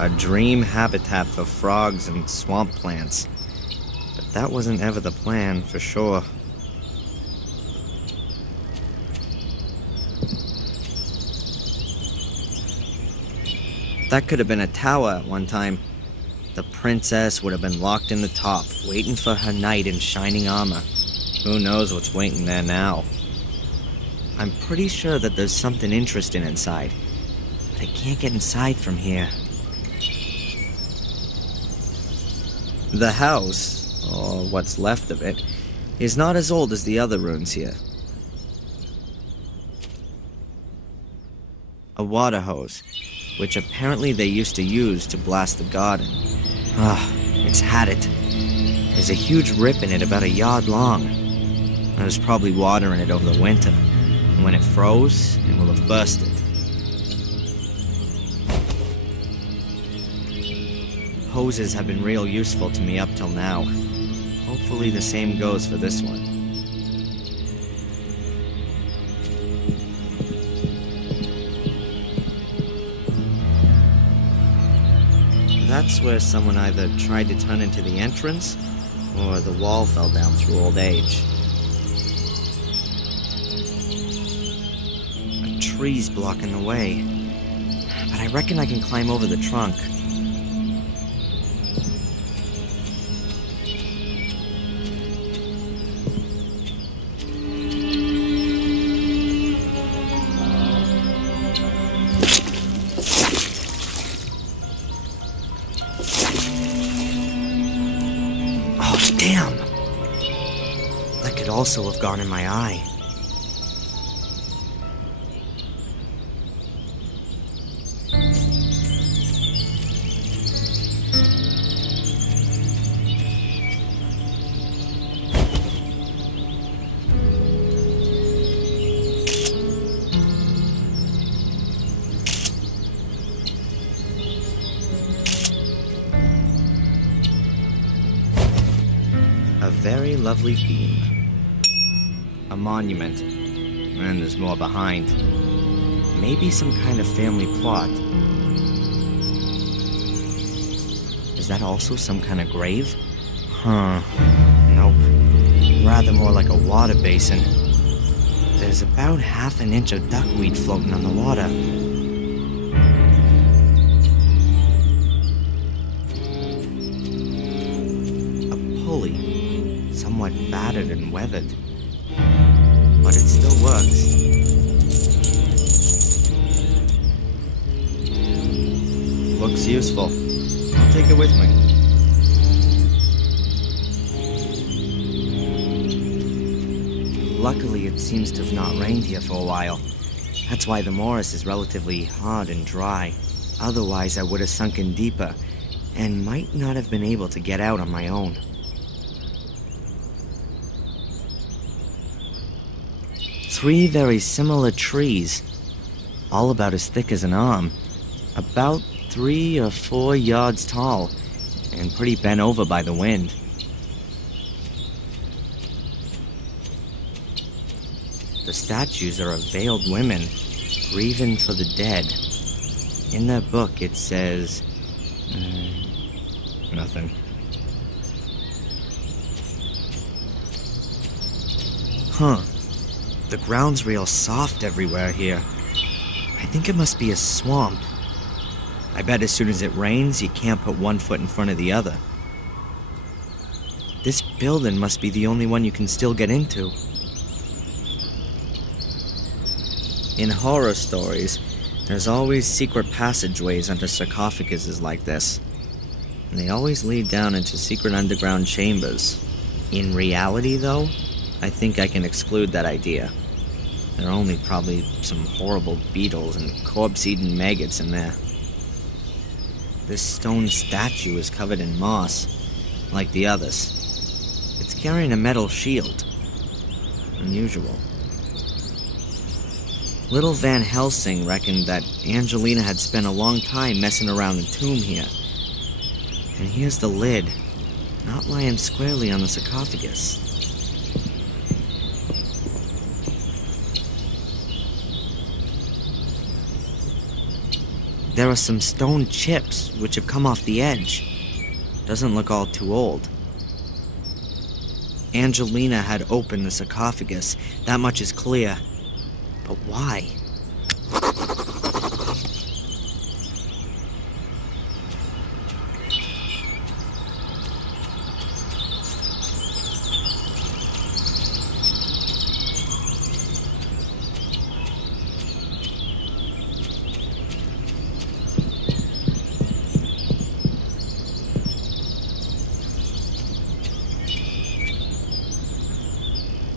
A dream habitat for frogs and swamp plants. But that wasn't ever the plan, for sure. That could have been a tower at one time. The princess would have been locked in the top, waiting for her knight in shining armor. Who knows what's waiting there now? I'm pretty sure that there's something interesting inside, but I can't get inside from here. The house, or what's left of it, is not as old as the other ruins here. A water hose, which apparently they used to use to blast the garden. It's hatchet. There's a huge rip in it about a yard long. There was probably water in it over the winter, and when it froze, it will have bursted. Hoses have been real useful to me up till now. Hopefully the same goes for this one. That's where someone either tried to turn into the entrance, or the wall fell down through old age. A tree's blocking the way, but I reckon I can climb over the trunk. Damn! That could also have gone in my eye. A very lovely theme. A monument. And there's more behind. Maybe some kind of family plot. Is that also some kind of grave? Nope. Rather more like a water basin. There's about half an inch of duckweed floating on the water. A pulley. Somewhat battered and weathered, but it still works. Looks useful. I'll take it with me. Luckily, it seems to have not rained here for a while. That's why the morass is relatively hard and dry. Otherwise, I would have sunken deeper, and might not have been able to get out on my own. 3 very similar trees, all about as thick as an arm, about 3 or 4 yards tall, and pretty bent over by the wind. The statues are of veiled women, grieving for the dead. In their book it says... nothing. The ground's real soft everywhere here. I think it must be a swamp. I bet as soon as it rains, you can't put one foot in front of the other. This building must be the only one you can still get into. In horror stories, there's always secret passageways under sarcophaguses like this. And they always lead down into secret underground chambers. In reality, though, I think I can exclude that idea. There are only probably some horrible beetles and corpse-eating maggots in there. This stone statue is covered in moss, like the others. It's carrying a metal shield. Unusual. Little Van Helsing reckoned that Angelina had spent a long time messing around the tomb here. And here's the lid, not lying squarely on the sarcophagus. There are some stone chips which have come off the edge. Doesn't look all too old. Angelina had opened the sarcophagus, that much is clear. But why?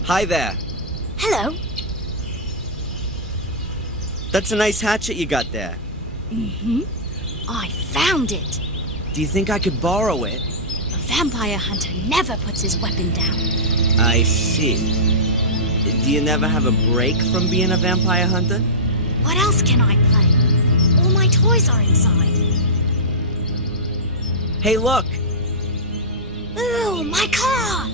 Hi there. Hello. That's a nice hatchet you got there. Mm-hmm. I found it. Do you think I could borrow it? A vampire hunter never puts his weapon down. I see. Do you never have a break from being a vampire hunter? What else can I play? All my toys are inside. Hey, look! Ooh, my car!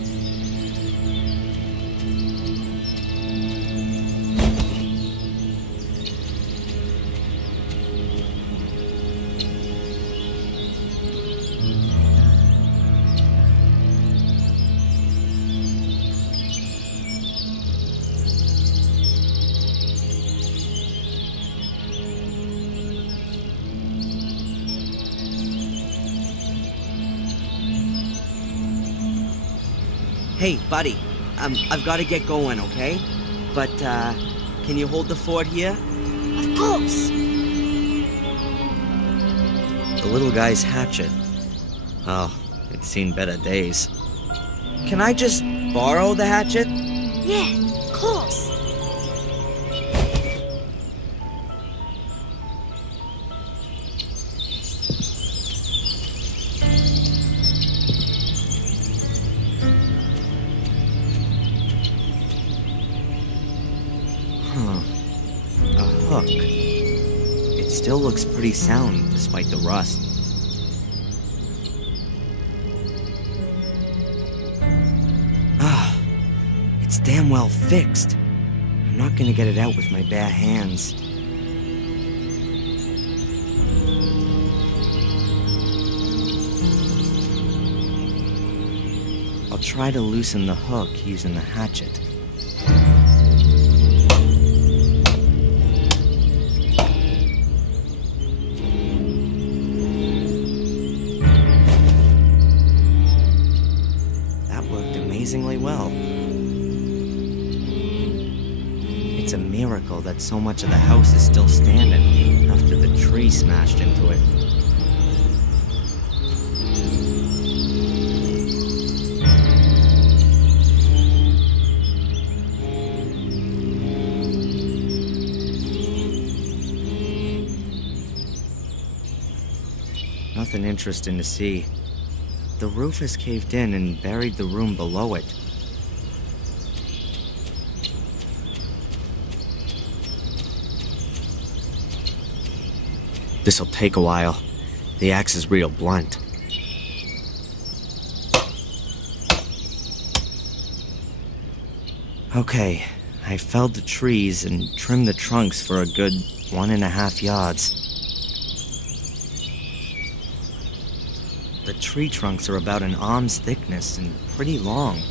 Hey, buddy, I've got to get going, okay? But, can you hold the fort here? Of course. The little guy's hatchet. Oh, it's seen better days. Can I just borrow the hatchet? Yeah, of course. A hook. It still looks pretty sound despite the rust. It's damn well fixed. I'm not gonna get it out with my bare hands. I'll try to loosen the hook using the hatchet. Amazingly well. It's a miracle that so much of the house is still standing after the tree smashed into it. Nothing interesting to see. The roof has caved in and buried the room below it. This'll take a while. The axe is real blunt. Okay, I felled the trees and trimmed the trunks for a good 1.5 yards. The tree trunks are about an arm's thickness and pretty long.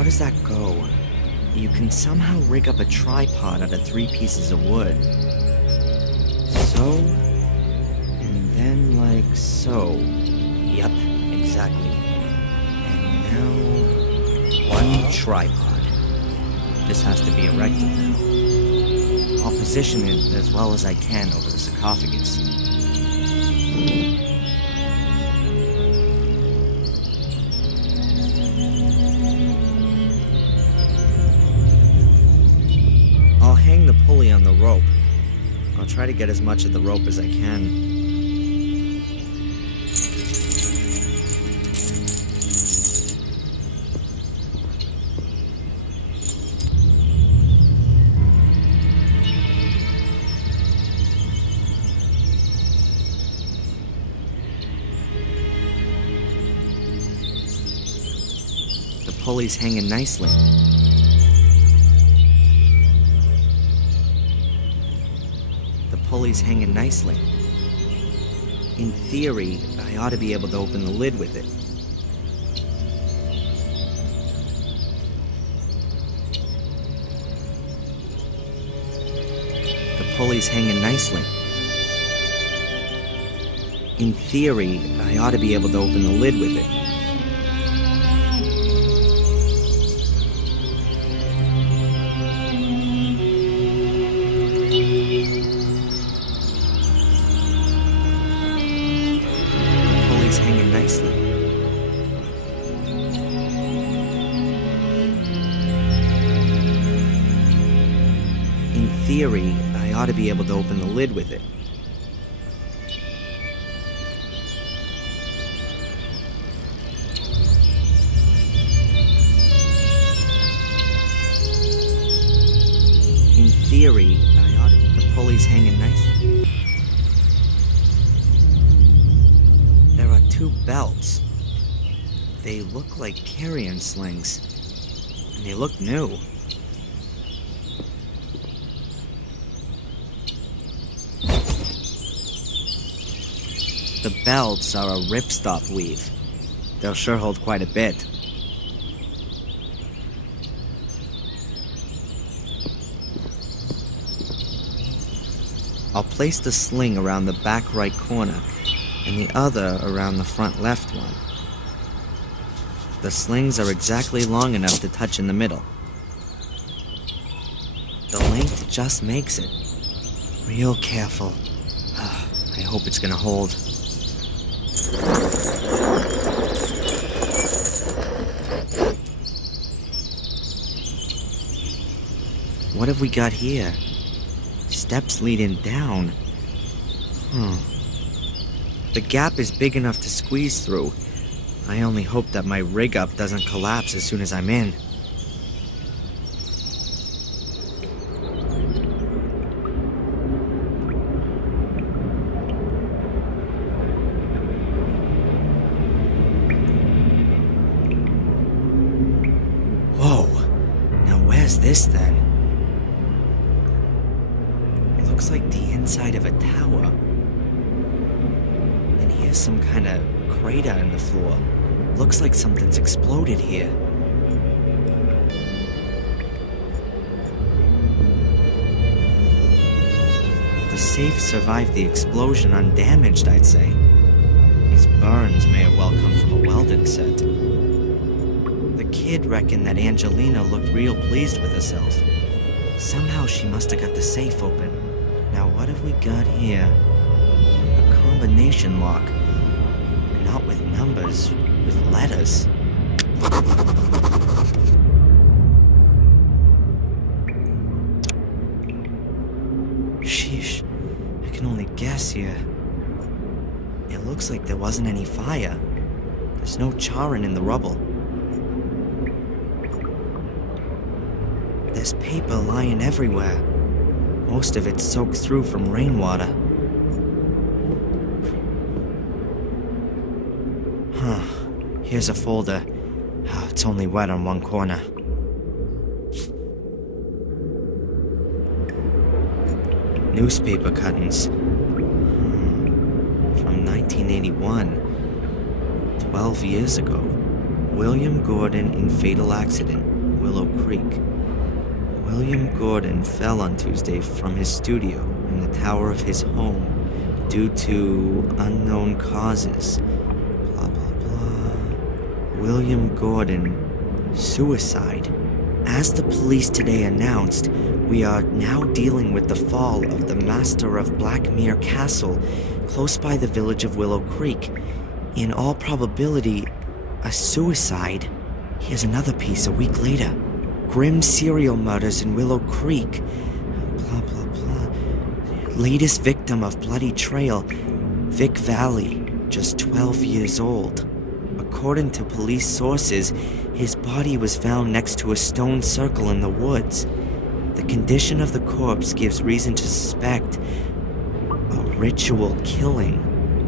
how does that go? You can somehow rig up a tripod out of 3 pieces of wood. So, and then like so. Yep, exactly. And now, 1 tripod. This has to be erected now. I'll position it as well as I can over the sarcophagus. I'll hang the pulley on the rope. I'll try to get as much of the rope as I can. The pulley's hanging nicely. The pulley's hanging nicely. In theory, I ought to be able to open the lid with it. The pulley's hanging nicely. In theory, I ought to be able to open the lid with it. Hanging nicely. In theory, I ought to be able to open the lid with it. In theory, I ought to... The pulley's hanging nicely. There are 2 belts. They look like carrion slings, and they look new. The belts are a ripstop weave. They'll sure hold quite a bit. I'll place the sling around the back right corner, and the other around the front left one. The slings are exactly long enough to touch in the middle. The length just makes it. Real careful. I hope it's gonna hold. What have we got here? Steps leading down. The gap is big enough to squeeze through. I only hope that my rig up doesn't collapse as soon as I'm in. Whoa! Now where's this then? It looks like the inside of a tower. There's some kind of crater in the floor. Looks like something's exploded here. The safe survived the explosion undamaged, I'd say. These burns may have well come from a welding set. The kid reckoned that Angelina looked real pleased with herself. Somehow she must have got the safe open. Now what have we got here? A combination lock. Not with numbers, with letters. Sheesh, I can only guess here. It looks like there wasn't any fire. There's no charring in the rubble. There's paper lying everywhere. Most of it's soaked through from rainwater. Here's a folder. It's only wet on one corner. Newspaper cuttings. From 1981. 12 years ago. William Gordon in fatal accident, Willow Creek. William Gordon fell on Tuesday from his studio in the tower of his home due to unknown causes. Blah, blah, blah. William Gordon, suicide. As the police today announced, we are now dealing with the fall of the master of Blackmere Castle, close by the village of Willow Creek. In all probability, a suicide. Here's another piece a week later. Grim serial murders in Willow Creek. Blah, blah, blah. Latest victim of Bloody Trail, Vic Valley, just 12 years old. According to police sources, his body was found next to a stone circle in the woods. The condition of the corpse gives reason to suspect a ritual killing.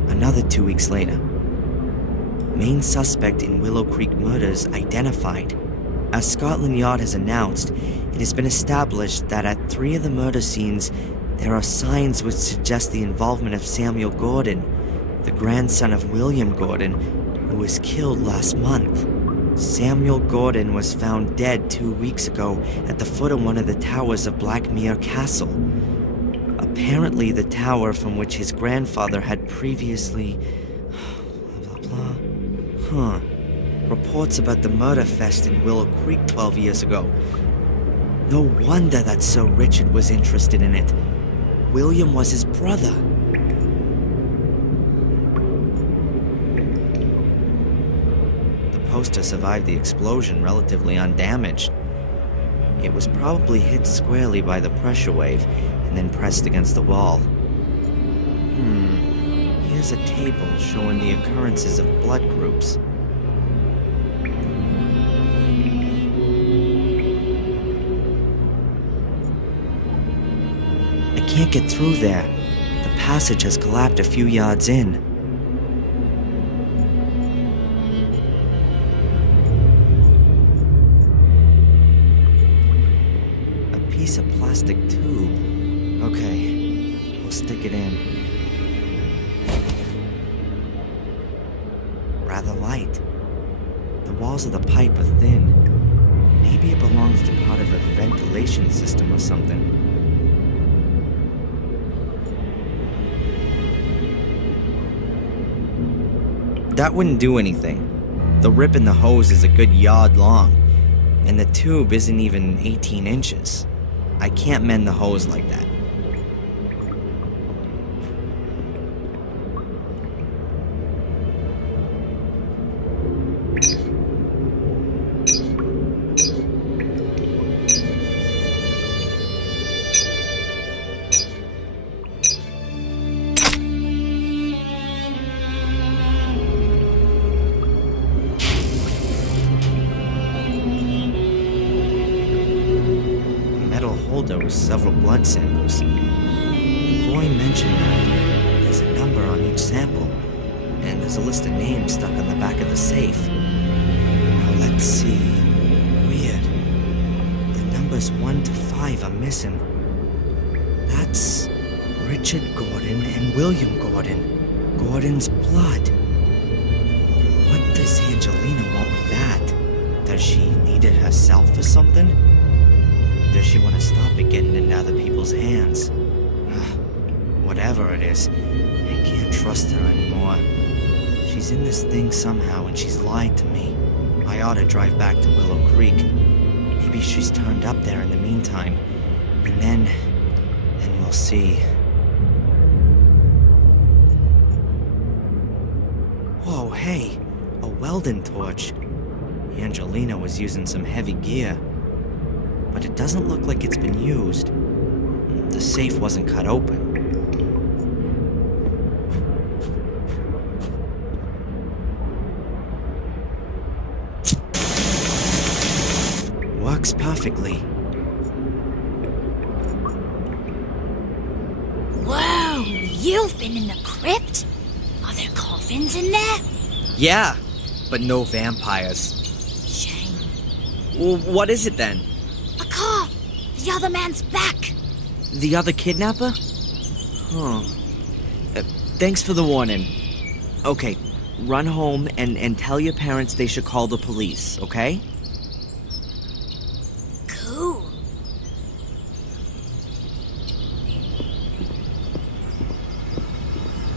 Another 2 weeks later. Main suspect in Willow Creek murders identified. As Scotland Yard has announced, it has been established that at 3 of the murder scenes, there are signs which suggest the involvement of Samuel Gordon, the grandson of William Gordon, who was killed last month. Samuel Gordon was found dead 2 weeks ago at the foot of one of the towers of Blackmere Castle. Apparently the tower from which his grandfather had previously... blah, blah, blah. Huh. Reports about the murder fest in Willow Creek 12 years ago. No wonder that Sir Richard was interested in it. William was his brother. The poster survived the explosion relatively undamaged. It was probably hit squarely by the pressure wave and then pressed against the wall. Here's a table showing the occurrences of blood groups. I can't get through there. The passage has collapsed a few yards in. A piece of plastic tube. Okay, we'll stick it in. Rather light. The walls of the pipe are thin. Maybe it belongs to part of a ventilation system or something. That wouldn't do anything. The rip in the hose is a good yard long, and the tube isn't even 18 inches. I can't mend the hose like that. There were several blood samples. The boy mentioned that there's a number on each sample, and there's a list of names stuck on the back of the safe. Now let's see. Weird. The numbers 1 to 5 are missing. That's Richard Gordon and William Gordon. Gordon's blood. What does Angelina want with that? Does she need it herself or something? Does she want to stop it getting into other people's hands? Whatever it is, I can't trust her anymore. She's in this thing somehow and she's lied to me. I ought to drive back to Willow Creek. Maybe she's turned up there in the meantime. And then we'll see. Whoa, hey, a welding torch. Angelina was using some heavy gear. But it doesn't look like it's been used. The safe wasn't cut open. Works perfectly. Whoa, you've been in the crypt? Are there coffins in there? Yeah, but no vampires. Shame. Well, what is it then? A car! The other man's back! The other kidnapper? Huh. Thanks for the warning. Okay, run home and tell your parents they should call the police, okay? Cool.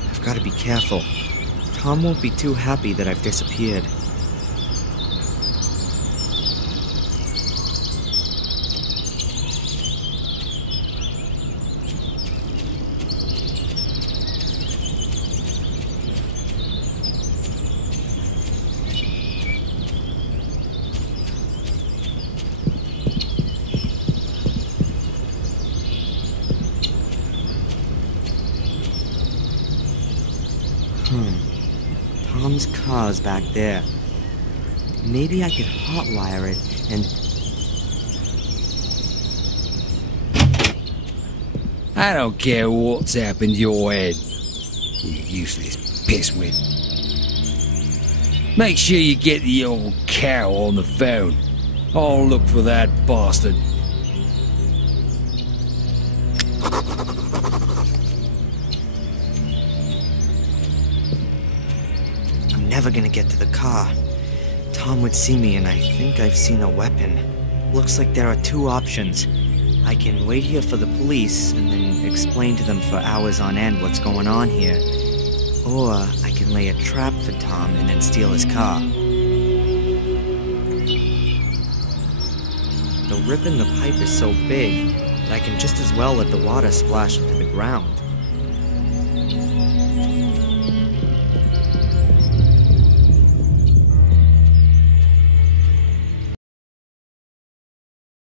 I've got to be careful. Tom won't be too happy that I've disappeared. Tom's car's back there. Maybe I could hotwire it and... I don't care what's happened to your head, you useless pisswit. Make sure you get the old cow on the phone. I'll look for that bastard. I'm never gonna get to the car. Tom would see me and I think I've seen a weapon. Looks like there are two options. I can wait here for the police and then explain to them for hours on end what's going on here. Or I can lay a trap for Tom and then steal his car. The rip in the pipe is so big that I can just as well let the water splash into the ground.